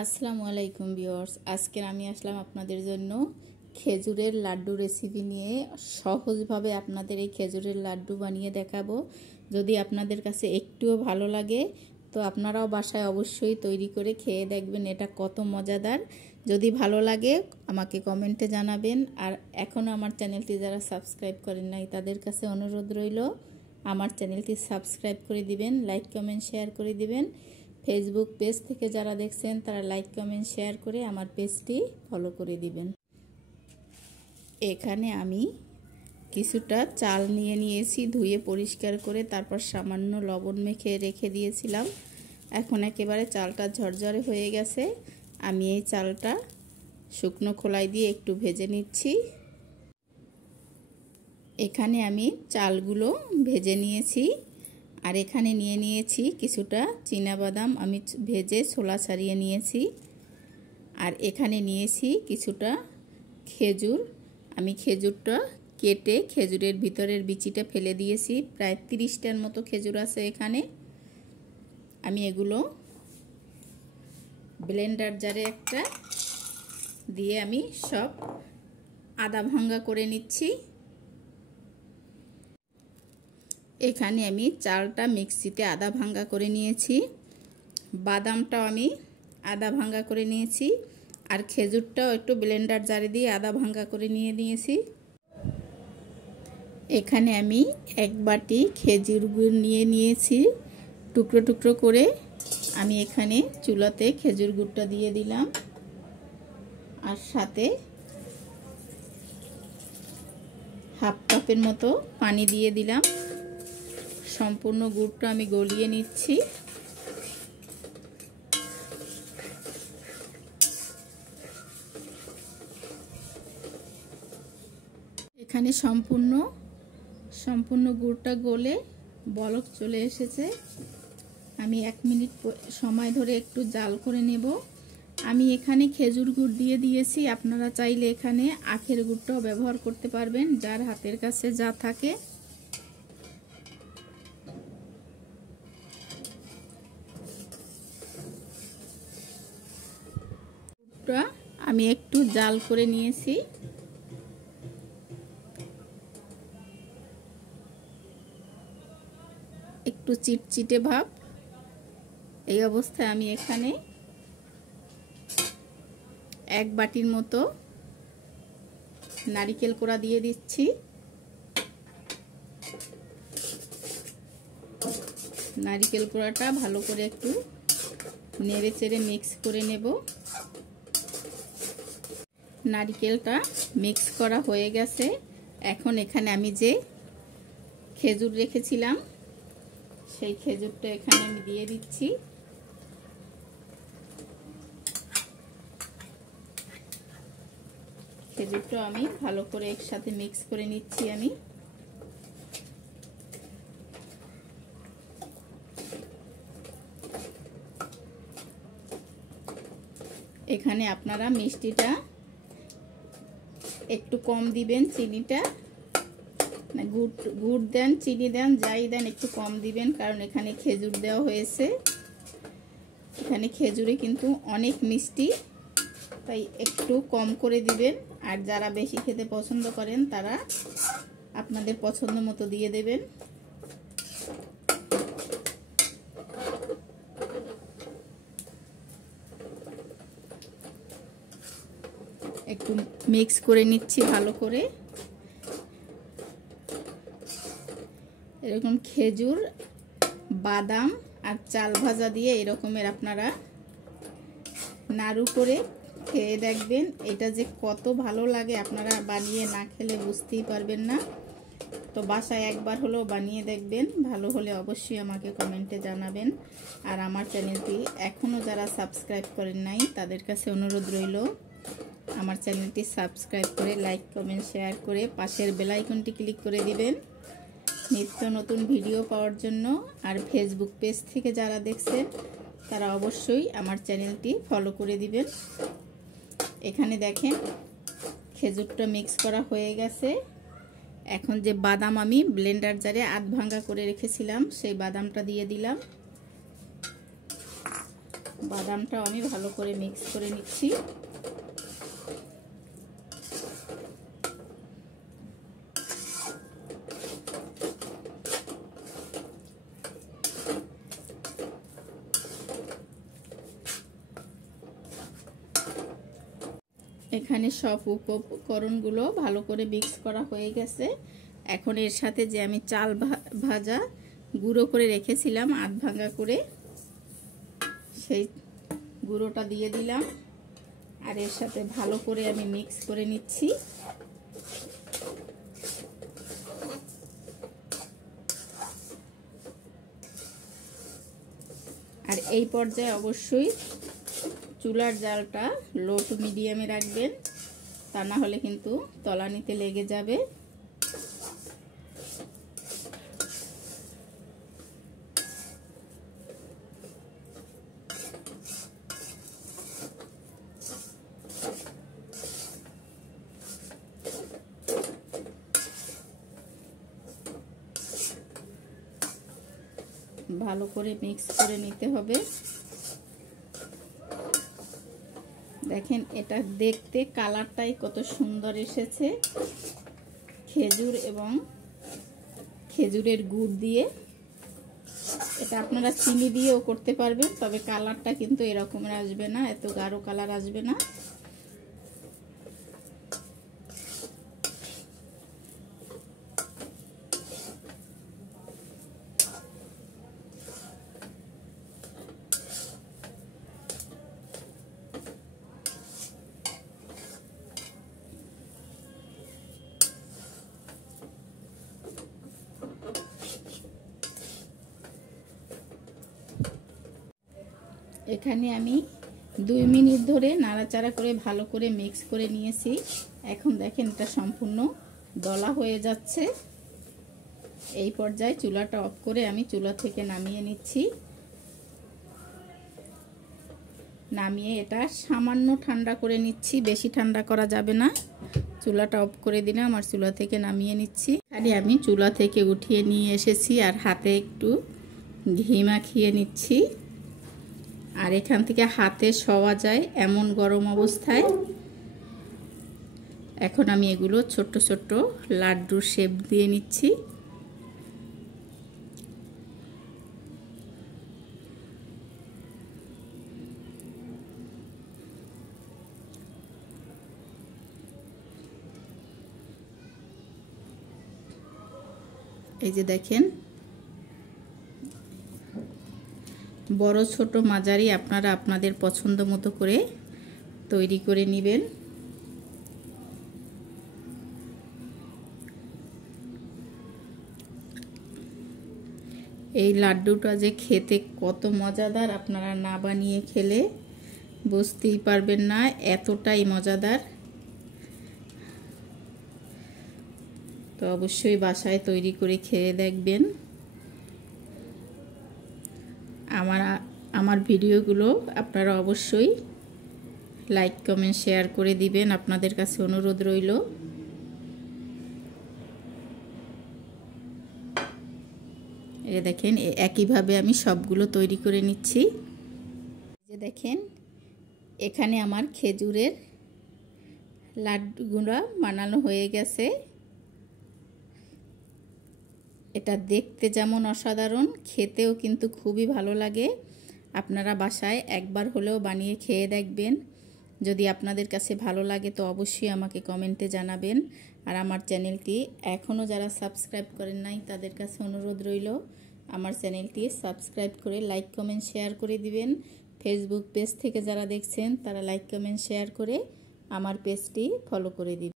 আসসালামু আলাইকুম ভিউয়ার্স, আজকে আমি আসলাম আপনাদের জন্য খেজুরের লাড্ডু রেসিপি নিয়ে। সহজভাবে আপনাদের এই খেজুরের লাড্ডু বানিয়ে দেখাবো। যদি আপনাদের কাছে একটুও ভালো লাগে তো আপনারাও বাসায় অবশ্যই তৈরি করে খেয়ে দেখবেন এটা কত মজাদার। যদি ভালো লাগে আমাকে কমেন্টে জানাবেন। আর এখনও আমার চ্যানেলটি যারা সাবস্ক্রাইব করেন নাই তাদের কাছে অনুরোধ রইল আমার চ্যানেলটি সাবস্ক্রাইব করে দিবেন, লাইক কমেন্ট শেয়ার করে দিবেন। ফেসবুক পেজ থেকে যারা দেখছেন তারা লাইক কমেন্ট শেয়ার করে আমার পেজটি ফলো করে দিবেন। এখানে আমি কিছুটা চাল নিয়ে নিয়েছি, ধুয়ে পরিষ্কার করে তারপর সামান্য লবণ মেখে রেখে দিয়েছিলাম। এখন একেবারে চালটা ঝরঝরে হয়ে গেছে। আমি এই চালটা শুকনো খোলায় দিয়ে একটু ভেজে নিচ্ছি। এখানে আমি চালগুলো ভেজে নিয়েছি। আর এখানে নিয়ে নিয়েছি কিছুটা চীনাবাদাম, আমি ভেজে ছোলা ছাড়িয়ে নিয়েছি। আর এখানে নিয়েছি কিছুটা খেজুর, আমি খেজুরটা কেটে খেজুরের ভিতরের বিচিটা ফেলে দিয়েছি। প্রায় 30টার মতো খেজুর আছে এখানে। আমি এগুলো ব্লেন্ডার জারে একটা দিয়ে আমি সব আধা ভাঙ্গা করে নিচ্ছি। এখানে আমি চালটা মিক্সিতে আধা ভাঙ্গা করে নিয়েছি, বাদামটাও আমি আধা ভাঙ্গা করে নিয়েছি, আর খেজুরটাও একটু ব্লেন্ডার জারে দিয়ে আধা ভাঙ্গা করে নিয়েছি। এখানে আমি এক বাটি খেজুর গুড় নিয়ে নিয়েছি টুকরো টুকরো করে। আমি এখানে চুলাতে খেজুর গুড়টা দিয়ে দিলাম, আর সাথে হাফ কাপের মতো পানি দিয়ে দিলাম। সম্পূর্ণ গুড়টা আমি গলিয়ে নিচ্ছি। এখানে সম্পূর্ণ গুড়টা গলে বলক চলে এসেছে। আমি 1 মিনিট সময় ধরে একটু জাল করে নেব। আমি এখানে খেজুর গুড় দিয়ে দিয়েছি, আপনারা চাইলে এখানে আখের গুড়টাও ব্যবহার করতে পারবেন, যার হাতের কাছে যা থাকে। আমি একটু জাল করে নিয়েছি। একটু চিটচিটে ভাব। এই অবস্থায় আমি এখানে 1 বাটির মতো নারিকেল কোড়া দিয়ে দিচ্ছি। নারিকেল কোড়াটা ভালো করে একটু নেড়ে চেড়ে মিক্স করে নেব। নারিকেলটা মিক্স করা হয়ে গেছে। এখন এখানে আমি যে খেজুর রেখেছিলাম সেই খেজুরটা এখানে আমি দিয়ে দিচ্ছি। খেজুরটা আমি ভালো করে একসাথে মিক্স করে নিচ্ছি। আমি এখানে আপনারা মিষ্টিটা একটু কম দিবেন, চিনিটা না গুড় দেন চিনি দেন যাই দেন একটু কম দিবেন, কারণ এখানে খেজুর দেওয়া হয়েছে। এখানে খেজুরে কিন্তু অনেক মিষ্টি, তাই একটু কম করে দিবেন। আর যারা বেশি খেতে পছন্দ করেন তারা আপনাদের পছন্দ মতো দিয়ে দেবেন। একটু মিক্স করে নিচ্ছি ভালো করে। এরকম খেজুর, বাদাম আর চাল ভাজা দিয়ে এরকমের আপনারা নাড়ু করে খেয়ে দেখবেন, এটা যে কত ভালো লাগে আপনারা বানিয়ে না খেলে বুঝতেই পারবেন না। তো বাসায় একবার হলেও বানিয়ে দেখবেন, ভালো হলে অবশ্যই আমাকে কমেন্টে জানাবেন। আর আমার চ্যানেলটি এখনও যারা সাবস্ক্রাইব করেন নাই তাদের কাছে অনুরোধ রইল আমার চ্যানেলটি সাবস্ক্রাইব করে লাইক কমেন্ট শেয়ার করে পাশের বেল আইকনটি ক্লিক করে দিবেন নিত্য নতুন ভিডিও পাওয়ার জন্য। আর ফেসবুক পেজ থেকে যারা দেখছেন তারা অবশ্যই আমার চ্যানেলটি ফলো করে দিবেন। এখানে দেখেন খেজুরটা মিক্স করা হয়ে গেছে। এখন যে বাদাম আমি ব্লেন্ডার জারে আধ ভাঙ্গা করে রেখেছিলাম সেই বাদামটা দিয়ে দিলাম। বাদামটাও আমি ভালো করে মিক্স করে নিচ্ছি। এখানে সব উপকরণগুলো ভালো করে মিক্স করা হয়ে গেছে। এখন এর সাথে যে আমি চাল ভাজা গুঁড়ো করে রেখেছিলাম আধ ভাঙা করে, সেই গুঁড়োটা দিয়ে দিলাম। আর এর সাথে ভালো করে আমি মিক্স করে নিচ্ছি। আর এই পর্যায়ে অবশ্যই চুলার জালটা লো টু মিডিয়ামে রাখবেন, তা না হলে কিন্তু তলানিতে লেগে যাবে। ভালো করে মিক্স করে নিতে হবে। দেখেন এটা দেখতে কালারটাই কত সুন্দর এসেছে, খেজুর এবং খেজুরের গুড় দিয়ে। এটা আপনারা চিনি দিয়েও করতে পারবেন, তবে কালারটা কিন্তু এরকমের আসবে না, এত গাঢ় কালার আসবে না। এখানে আমি 2 মিনিট ধরে নাড়াচাড়া করে ভালো করে মিক্স করে নিয়েছি। এখন দেখেন এটা সম্পূর্ণ দলা হয়ে যাচ্ছে। এই পর্যায়ে চুলাটা অফ করে আমি চুলা থেকে নামিয়ে নিচ্ছি। নামিয়ে এটা সামান্য ঠান্ডা করে নিচ্ছি, বেশি ঠান্ডা করা যাবে না। চুলাটা অফ করে দিলে আমার চুলা থেকে নামিয়ে নিচ্ছি। আর আমি চুলা থেকে উঠিয়ে নিয়ে এসেছি আর হাতে একটু ঘি মাখিয়ে নিচ্ছি। আর এখান থেকে হাতে ছোঁয়া যায় এমন গরম অবস্থায় এখন আমি এগুলো ছোট্ট ছোট্ট লাড্ডুর শেপ দিয়ে নিচ্ছি। এই যে দেখেন, বড় ছোট মাঝারি আপনারা আপনাদের পছন্দ মতো করে তৈরি করে নেবেন। এই লাড্ডুটা যে খেতে কত মজাদার, আপনারা না বানিয়ে খেলে বুঝতেই পারবেন না, এতটাই মজাদার। তো অবশ্যই বাসায় তৈরি করে খেয়ে দেখবেন। আমার ভিডিওগুলো আপনারা অবশ্যই লাইক কমেন্ট শেয়ার করে দিবেন, আপনাদের কাছে অনুরোধ রইল। এই দেখেন একইভাবে আমি সবগুলো তৈরি করে নিচ্ছি। যে দেখেন এখানে আমার খেজুরের লাড্ডুগুলো বানানো হয়ে গেছে। এটা দেখতে যেমন অসাধারণ, খেতেও কিন্তু খুবই ভালো লাগে। আপনারা বাসায় একবার হলেও বানিয়ে খেয়ে দেখবেন। যদি আপনাদের কাছে ভালো লাগে তো অবশ্যই আমাকে কমেন্টে জানাবেন। আর আমার চ্যানেলটি এখনও যারা সাবস্ক্রাইব করেন নাই তাদের কাছে অনুরোধ রইল, আমার চ্যানেলটি সাবস্ক্রাইব করে লাইক কমেন্ট শেয়ার করে দিবেন। ফেসবুক পেজ থেকে যারা দেখছেন তারা লাইক কমেন্ট শেয়ার করে আমার পেজটি ফলো করে দিবেন।